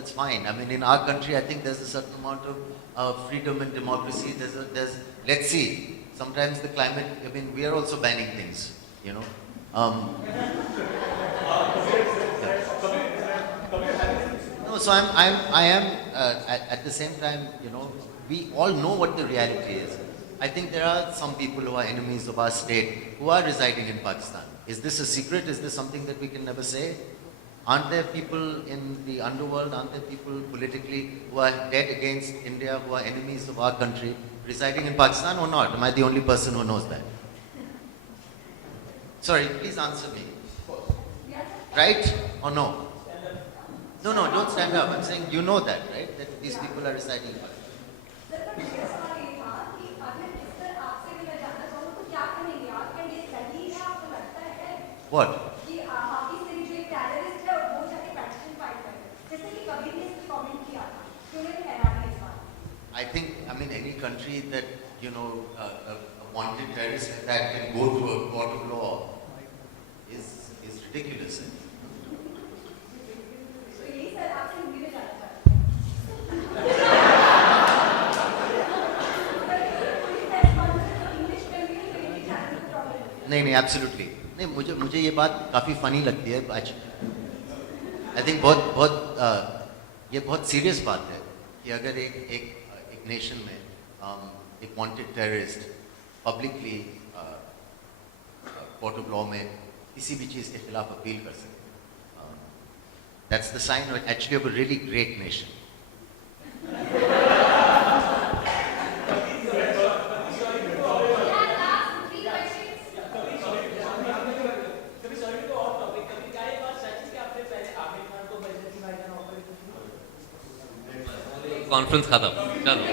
that's fine. I mean, in our country, I think there's a certain amount of freedom and democracy. Let's see. Sometimes the climate, I mean, we are also banning things, you know. No, so I am, at the same time, you know, we all know what the reality is. I think there are some people who are enemies of our state who are residing in Pakistan. Is this a secret? Is this something that we can never say? Aren't there people in the underworld, aren't there people politically who are dead against India, who are enemies of our country, residing in Pakistan or not? Am I the only person who knows that? Sorry, please answer me. Right or no? No, no, don't stand up. I'm saying you know that, right? That these people are residing in Pakistan. What? I think, I mean, any country that, you know, a wanted terrorist like that can go to a court of law is ridiculous. नहीं, absolutely. नहीं, मुझे ये बात काफ़ी funny लगती है. I think ये बहुत सीरियस बात है कि अगर एक नेशन में एक wanted terrorist publicly court of law में किसी भी चीज़ के खिलाफ अपील कर सके. That's the sign actually of a really great nation. Conference खत्म. चलो.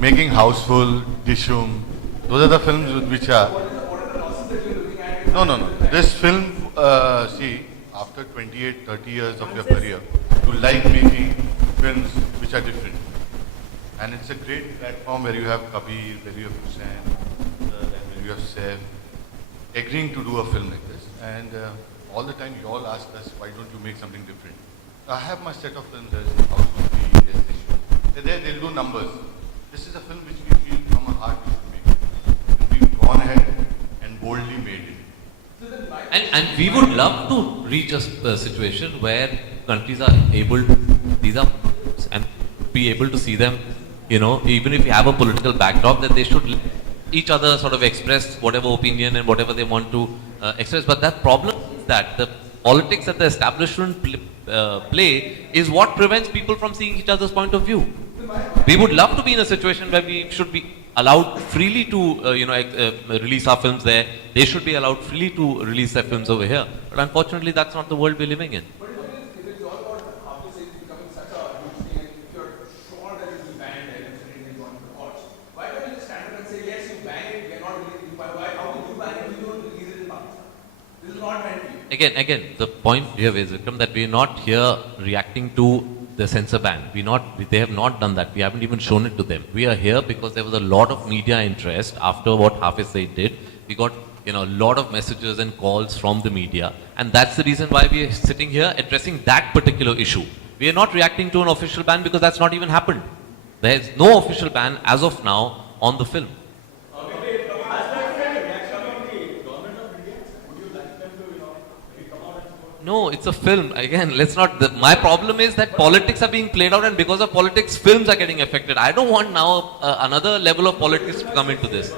Making Houseful, Dishoom, those are the films which are. No. This film, see, after 28, 30 years of your career, you like making films which are different. And it's a great platform where you have Kabir, where you have Hussain, where you have Saif, agreeing to do a film like this. And all the time you all ask us, why don't you make something different? I have my set of films, there's Houseful, there's Dishoom. They'll do numbers. This is a film which we feel from our heart we should make. And we've gone ahead and boldly made it. And we would love to reach a situation where countries are able to these are and be able to see them, you know, even if we have a political backdrop, that they should let each other sort of express whatever opinion and whatever they want to express. But that problem is that the politics that the establishment play is what prevents people from seeing each other's point of view. We would love to be in a situation where we should be allowed freely to, release our films there. They should be allowed freely to release their films over here. But unfortunately, that's not the world we're living in. If it's all about how this is becoming such a huge thing, and if you're sure that it will be banned and it's in the courts, why don't you just stand up and say, yes, you ban it, we are not releasing it. How will you ban it if you don't release it in Pakistan? This is not meant for you. Again, the point here is, Vikram, that we're not here reacting to the censor ban. They have not done that. We haven't even shown it to them. We are here because there was a lot of media interest after what Hafiz Saeed did. We got, a lot of messages and calls from the media, and that's the reason why we are sitting here addressing that particular issue. We are not reacting to an official ban because that's not even happened. There is no official ban as of now on the film. No, it's a film. Again, let's not. My problem is that politics are being played out, and because of politics, films are getting affected. I don't want now another level of politics to come into this.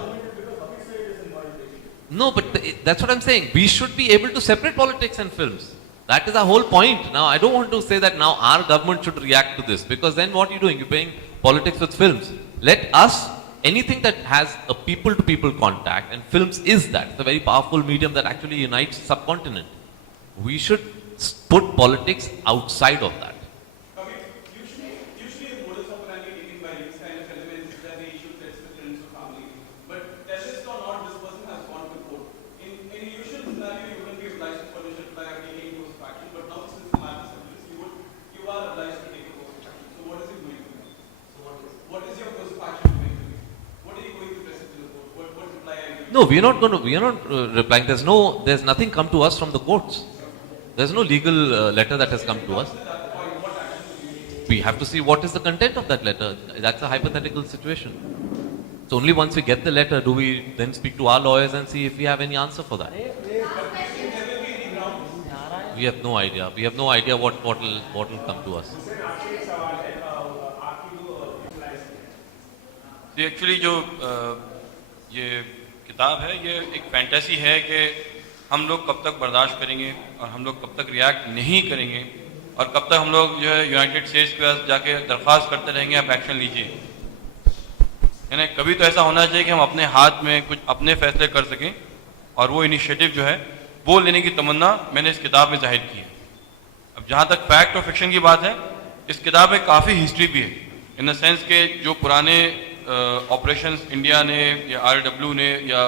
No, but that's what I'm saying. We should be able to separate politics and films. That is our whole point. Now, I don't want to say that now our government should react to this, because then what are you doing? You're playing politics with films. Let us, anything that has a people-to-people contact, and films is that. It's a very powerful medium that actually unites subcontinent. We should put politics outside of that. Okay. Usually the modus operandi taken by these kind of elements is that they should test the friends or family. But terrorist or not, this person has gone to No, we are not replying. There's nothing come to us from the courts. There's no legal letter that has come to us. We have to see what is the content of that letter. That's a hypothetical situation. So only once we get the letter do we then speak to our lawyers and see if we have any answer for that. We have no idea. We have no idea what will come to us. Actually जो ये किताब है ये एक fantasy है कि हम लोग कब तक बर्दाश्त करेंगे और हम लोग कब तक रिएक्ट नहीं करेंगे और कब तक हम लोग जो है यूनाइटेड स्टेट्स के पास जाके दरख्वास्त करते रहेंगे आप एक्शन लीजिए। यानी कभी तो ऐसा होना चाहिए कि हम अपने हाथ में कुछ अपने फैसले कर सकें और वो इनिशिएटिव जो है वो लेने की तमन्ना मैंने इस किताब में जाहिर की है। अब जहाँ तक फैक्ट और फिक्शन की बात है, इस किताब में काफ़ी हिस्ट्री भी है इन द सेंस के जो पुराने ऑपरेशंस इंडिया ने या RW ने या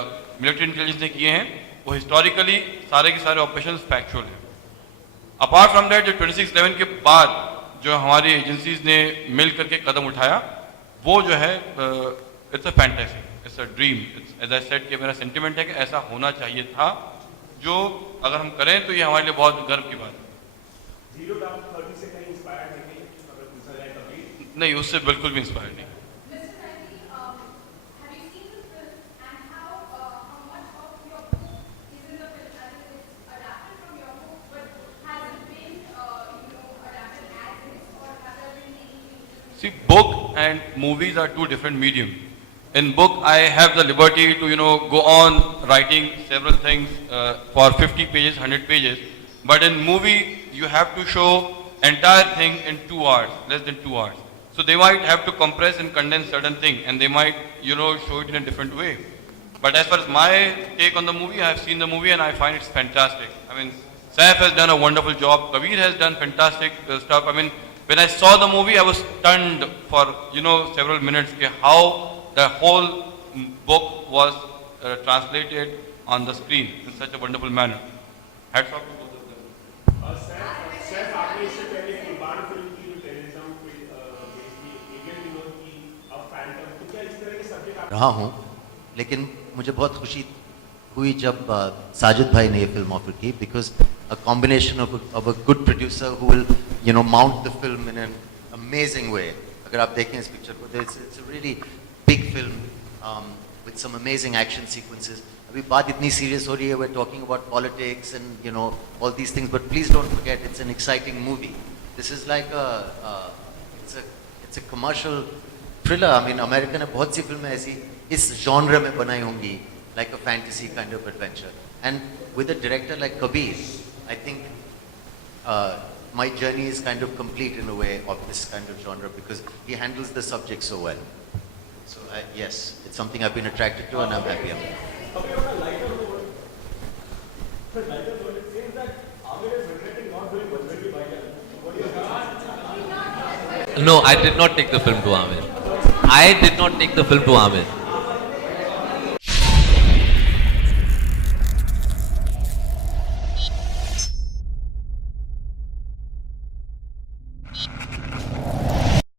मिलिट्री इंटेलिजेंस ने किए हैं वो हिस्टोरिकली सारे के सारे ऑपरेशंस फैक्चुअल हैं। अपार्ट फ्रॉम दैट जो 26/11 के बाद जो हमारी एजेंसीज ने मिल करके कदम उठाया वो जो है it's a fantasy, it's a dream, as I said कि मेरा सेंटिमेंट है कि ऐसा होना चाहिए था, जो अगर हम करें तो ये हमारे लिए बहुत गर्व की बात है। 0 Dark 30 से कहीं इंस्पायर्ड है कहीं अगर पूछा जाए कभी? नहीं, उससे बिल्कुल भी इंस्पायर नहीं। See, book and movies are two different medium. In book, I have the liberty to, go on writing several things for 50 pages, 100 pages. But in movie, you have to show entire thing in 2 hours, less than 2 hours. So they might have to compress and condense certain thing, and they might, show it in a different way. But as far as my take on the movie, I have seen the movie and I find it's fantastic. I mean, Saif has done a wonderful job. Kabir has done fantastic stuff. I mean, when I saw the movie, I was stunned for several minutes how the whole book was translated on the screen in such a wonderful manner. Hats off to both of them. Saif आपने इससे पहले कुर्बान film की जो terrorism पे based alien Vinod की अब Phantom, तो क्या इस तरह के सब्जेक्ट आप रहा हूँ, लेकिन मुझे बहुत खुशी हुई जब साजिद भाई ने ये फिल्म ऑफर की, because a combination of a good producer who will mount the film in an amazing way. अगर आप देखें इस पिक्चर को, it's a really big film with some amazing action sequences. अभी बात इतनी serious हो रही है, we're talking about politics and all these things, but please don't forget it's an exciting movie. This is like it's a commercial thriller. I mean, America ने बहुत सी फिल्में ऐसी इस genre में बनाई होंगी, like a fantasy kind of adventure. And with a director like Kabir, I think my journey is kind of complete in a way of this kind of genre because he handles the subject so well. So yes, it's something I've been attracted to and I'm happy about it. अभी on a lighter note, it seems that Amir is regretting not doing Bajrangi Bhaijaan. What do you think? No, I did not take the film to Amir. I did not take the film to Amir.